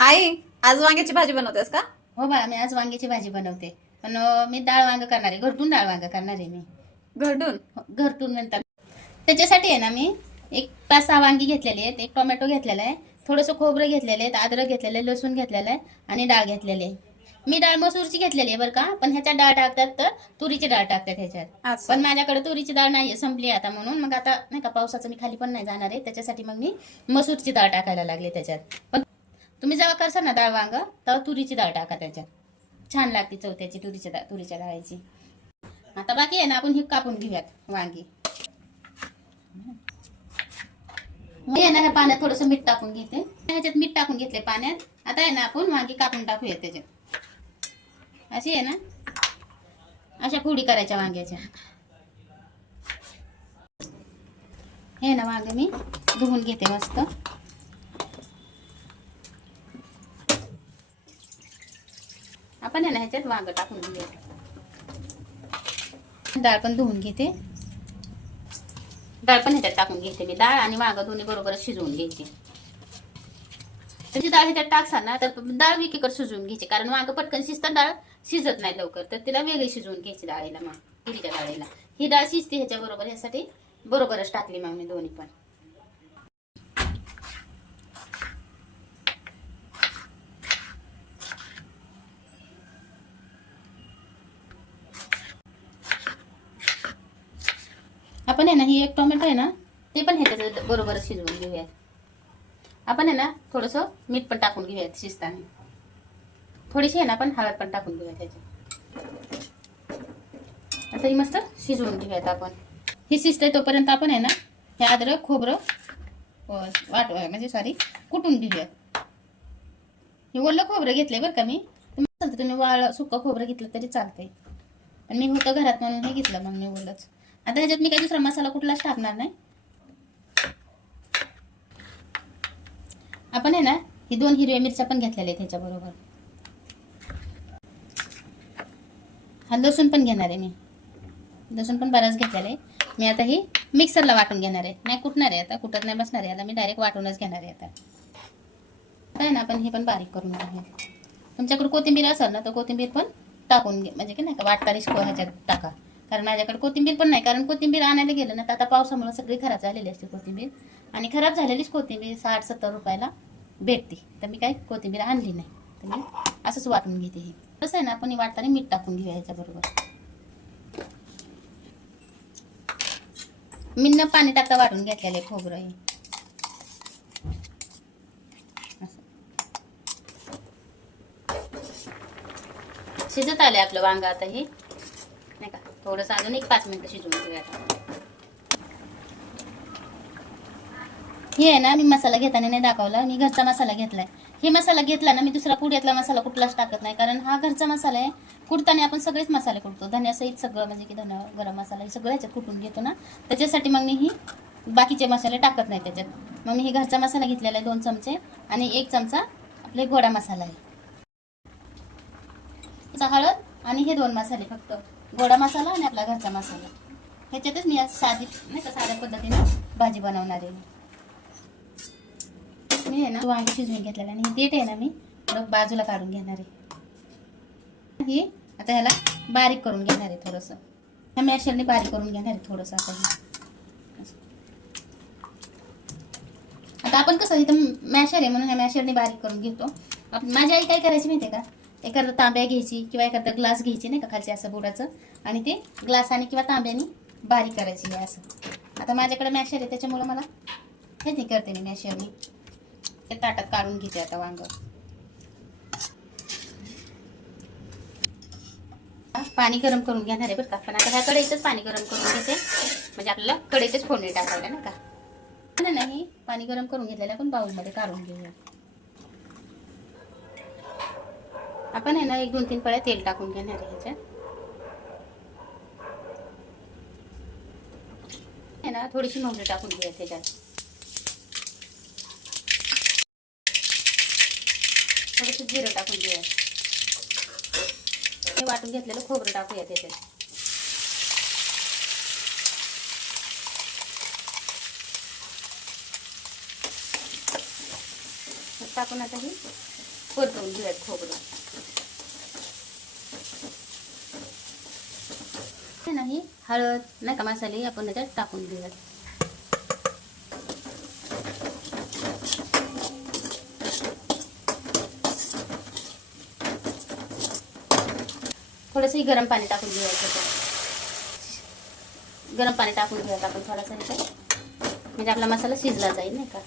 आई, आज वांग्याची भाजी बनवतेस का? हो बाळा, मी आज वांग्याची भाजी बनवते. पण मी डाळ वांग करणार आहे, घरटून डाळ वांग करणार आहे मी. घरडून. घरटून म्हणतात. त्याच्यासाठी आहे ना, मी एक 5-6 वांगी घेतलेली आहेत, एक टोमॅटो घेतलेला आहे, थोडंसं खोबरं घेतलेलं आहे, अद्रक घेतलेलं आहे, लसूण घेतलेलं आहे आणि डाळ घेतलेली आहे. मी डाळ मसूरची घेतलेली आहे बरं का, पण ह्याच्यात डाळ टाकतात तर तुरीची डाळ टाकतात ह्याच्यात. अच्छा. पण माझ्याकडे तुरीची डाळ नाही, संपली आता, म्हणून मग आता नाही का पावसाचं मी खाली पण नाही जाणार आहे, त्याच्यासाठी मग मी मसूरची डाळ टाकायला लागले त्याच्यात. पण तुम्ही जेव्हा करसाल ना डाळ वांग, तेव्हा तुरीची डाळ टाका त्याच्यात, छान लागते चव त्याची तुरीच्या डाळीची. आता बाकी आहे ना, आपण हे कापून घेऊयात वांगी. मी आहे ना ह्या पाण्यात थोडंसं मीठ टाकून घेते, ह्याच्यात मीठ टाकून घेतले पाण्यात. आता आहे ना आपण वांगी कापून टाकूया त्याच्यात. अशी आहे ना, अशा फोडी करायच्या वांग्याच्या. हे ना वांगे मी धुवून घेते मस्त. आपण आहे ना ह्याच्यात वांग टाकून घेऊया. डाळ पण धुवून घेते, डाळ पण ह्याच्यात टाकून घेते मी. डाळ आणि वांग दोन्ही बरोबर शिजवून घ्यायची. त्याची डाळ ह्याच्यात टाकसाल ना तर डाळ वेगळीकडे शिजवून घ्यायची, कारण वांग पटकन शिजतं, डाळ शिजत नाही लवकर, तर तिला वेगळी शिजवून घ्यायची डाळीला. मग तुरीच्या डाळीला ही डाळ शिजते ह्याच्या बरोबर, ह्यासाठी बरोबरच टाकली मग मी दोन्ही पण. आपण आहे ना ही एक टोमॅटो आहे ना, ते पण ह्याच्यात बरोबर शिजवून घेऊयात. आपण आहे ना थोडंसं मीठ पण टाकून घेऊयात शिजताना. थोडीशी आहे ना आपण हळद पण टाकून घेऊयात त्याच्यात. आता ही मस्त शिजवून घेऊयात आपण. ही शिजते तोपर्यंत आपण आहे ना हे अद्रक खोबरं म्हणजे कुटून घेऊयात. हे ओलं खोबरं घेतलंय बरं का मी. तुम्ही सुकं खोबरं घेतलं तरी चालतंय, पण मी होतं घरात म्हणून हे घेतलं मग मी ओलंच. आता ह्याच्यात मी काही दुसरा मसाला कुठलाच टाकणार नाही. आपण आहे ना ही 2 हिरव्या मिरच्या पण घेतलेल्या आहेत ह्याच्याबरोबर. हा लसूण पण घेणार आहे मी, लसूण पण बराच घेतलेला आहे मी. आता ही मिक्सरला वाटून घेणार आहे, नाही कुटणार आहे आता, कुटत नाही बसणार आहे, आता मी डायरेक्ट वाटूनच घेणार आहे. आता काय ना आपण हे पण बारीक करून घेऊया. तुमच्याकडे कोथिंबीर असेल ना तर कोथिंबीर पण टाकून घे, म्हणजे की नाही का वाटताना ह्याच्यात टाका. कारण माझ्याकडे कोथिंबीर पण नाही, कारण कोथिंबीर आणायला गेलं ना तर आता पावसामुळे सगळी खराब झालेली असते कोथिंबीर, आणि खराब झालेलीच कोथिंबीर 60-70 रुपयाला भेटते, तर मी काही कोथिंबीर आणली नाही, तर मी असंच वाटून घेते. हे कसं आहे ना, आपण वाटताना मीठ टाकून घेऊया ह्याच्याबरोबर. मी न पाणी टाकता वाटून घेतलेलं आहे खोबरं हे. शिजत आलंय आपलं वांग आता हे, नाही का, थोडंसं अजून एक 5 मिनिटं शिजवून घेऊया. हे आहे ना, मी मसाला घेताना नाही दाखवला, मी घरचा मसाला घेतलाय. हे मसाला घेतला ना मी, दुसरा पुड्यातला मसाला कुठलाच टाकत नाही, कारण हा घरचा मसाला आहे. कुटताना आपण सगळेच मसाले कुटतो, धन्यासहित सगळं, म्हणजे की धना गरम मसाला हे सगळं ह्याच्यात कुटून घेतो ना, त्याच्यासाठी मग मी ही बाकीचे मसाले टाकत नाही त्याच्यात. मग मी ही घरचा मसाला घेतलेला आहे 2 चमचे, आणि 1 चमचा आपले गोडा मसाला आहे. हळद आणि हे 2 मसाले, फक्त गोडा मसाला आणि आपला घरचा मसाला, ह्याच्यातच मी आज साध्या पद्धतीने भाजी बनवणार आहे. मी आहे ना वांगी शिजवून घेतलेला, आणि देठ आहे ना मी बाजूला काढून घेणार आहे. ही आता ह्याला बारीक करून घेणार आहे थोडंसं, ह्या मॅशरने बारीक करून घेणार आहे थोडंसं. आता आपण कसं इथं मॅशर आहे म्हणून ह्या मॅशरने बारीक करून घेतो. माझी आई काय करायची माहिती आहे का, एखादा तांब्या घ्यायची किंवा एखादा ग्लास घ्यायची, नाही का, खालचे असं बुडाचं, आणि ते ग्लासाने किंवा तांब्याने बारीक करायची आहे असं. आता माझ्याकडे मॅशर आहे त्याच्यामुळं मला हेच नाही करते मी मॅशरने. ते ताटात काढून घेते आता वांग. पाणी गरम करून घेणार आहे बरं का, पण आता ह्या कढईतच पाणी गरम करून घेते, म्हणजे आपल्याला कढईतच फोडणी टाकायला, नाही का. नाही, पाणी गरम करून घेतलेलं आपण बाउलमध्ये काढून घेऊया. आपण आहे ना 1-2-3 पळ्या तेल टाकून घेणार आहे ह्याच्यात. आहे ना थोडीशी मोहरी टाकून घेऊया त्याच्यात, थोडंसं जिरं टाकून घेऊया. हे वाटून घेतलेलं खोबरं टाकूया त्याच्यात. टाकून आता ही परतवून घेऊयात खोबरं. हे नाही हळद नाही का मसाले आपण त्याच्यात टाकून घेऊयात. थोडंसं गरम पाणी टाकून घेऊयात. गरम पाणी टाकून घेऊयात आपण थोडासा म्हणजे आपला मसाला शिजला जाईल नाही का.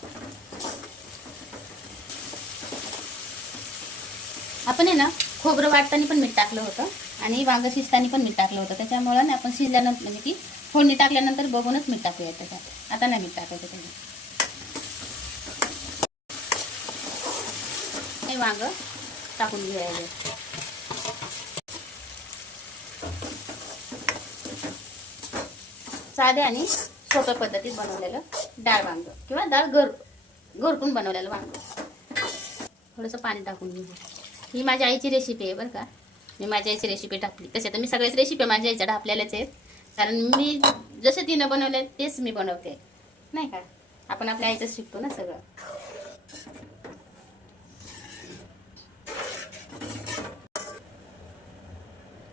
आपण आहे ना खोबरं वाटताना पण मीठ टाकलं होतं आणि वांग शिजताना पण मीठ टाकलं होतं. त्याच्यामुळं ना आपण शिजल्यानंतर म्हणजे ती फोडणी टाकल्यानंतर बघूनच मीठ टाकूया त्याच्यात. आता नाही मीठ टाकायचं त्याच्यात. हे वांग टाकून घेऊया. साध्या आणि सोप्या पद्धतीत बनवलेलं डाळ वांग किंवा डाळ घरटून बनवलेलं वांग. थोडंसं पाणी टाकून घेऊ. ही माझ्या आईची रेसिपी आहे बरं का. मी माझ्या आईची रेसिपी टाकली. तसे तर मी सगळ्याच रेसिपी माझ्या आईच्या आपल्यालाच आहेत, कारण मी जसे तिनं बनवले तेच मी बनवते नाही का. आपण आपल्या आईचंच शिकतो ना सगळं.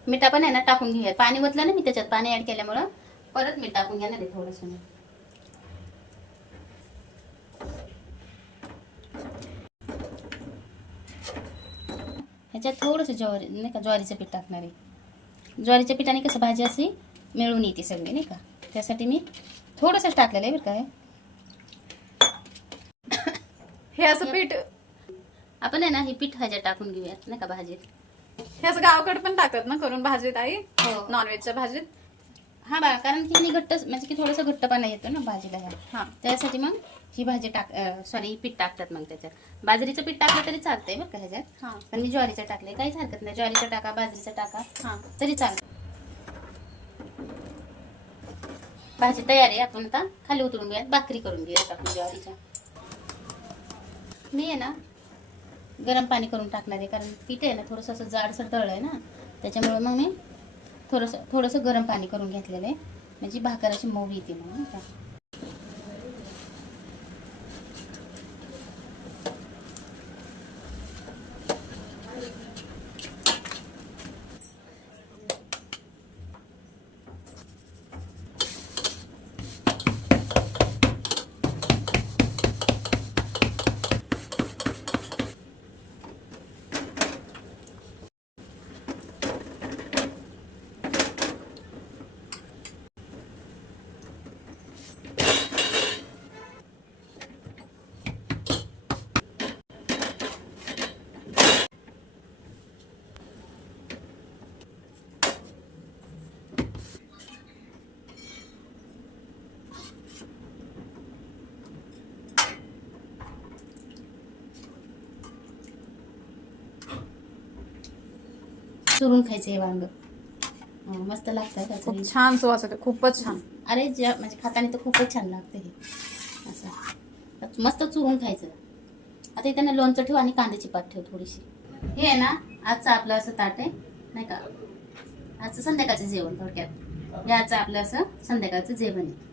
मीठ आपण आहे ना टाकून घेऊया. पाणी ओतलं ना मी त्याच्यात, पाणी ऍड केल्यामुळं परत मीठ टाकून घ्या ना ते थोडंसं. ह्याच्यात थोडंसं ज्वारी नाही का, ज्वारीचं पीठ टाकणार आहे. ज्वारीच्या पिठाने कसं भाजी अशी मिळून येते सगळी नाही का. त्यासाठी मी थोडंसंच टाकलेलं आहे बरं काय. हे असं पीठ आपण आहे ना हे पीठ ह्याच्यात टाकून घेऊयात नाही का भाजीत. हे असं गावाकडे पण टाकतात ना करून भाजीत आई, हो. नॉनव्हेजच्या भाजीत. हा बा, कारण की मी घट्ट म्हणजे की थोडंसं घट्टपणा येतो ना भाजीला ह्या. हा, त्यासाठी मग ही भाजी सॉरी पीठ टाकतात मग त्याच्यात. बाजरीचं पीठ टाकलं तरी चालतंय बरं का ह्याच्यात. हा, पण मी ज्वारीचं टाकलंय, काहीच हरकत नाही. ज्वारीचं टाका, बाजरीचं टाका, हा. तरी चालतं. भाजी तयार आहे. आपण आता खाली उतरून घेऊयात, भाकरी करून घेऊयात आपण ज्वारीच्या. मी आहे ना गरम पाणी करून टाकणार आहे, कारण पीठ आहे ना थोडंसं असं जाडसर तळलं आहे ना, त्याच्यामुळे मग मी थोडंसं गरम पाणी करून घेतलेलं आहे, म्हणजे भाकर अशी मऊ येते म्हणून का. चुरून खायचं हे वांग. मस्त लागतं. खूप छान सुवास येतो, खूपच छान. अरे म्हणजे खाताना तर खूपच छान लागतं हे असं मस्त चुरून खायचं. आता इथे ना लोणचं ठेव आणि कांद्याची पात ठेव थोडीशी. हे आहे ना आजचं आपलं असं ताट आहे नाही का. आजचं संध्याकाळचं जेवण थोडक्यात. हे आजचं आपलं असं संध्याकाळचं जेवण आहे.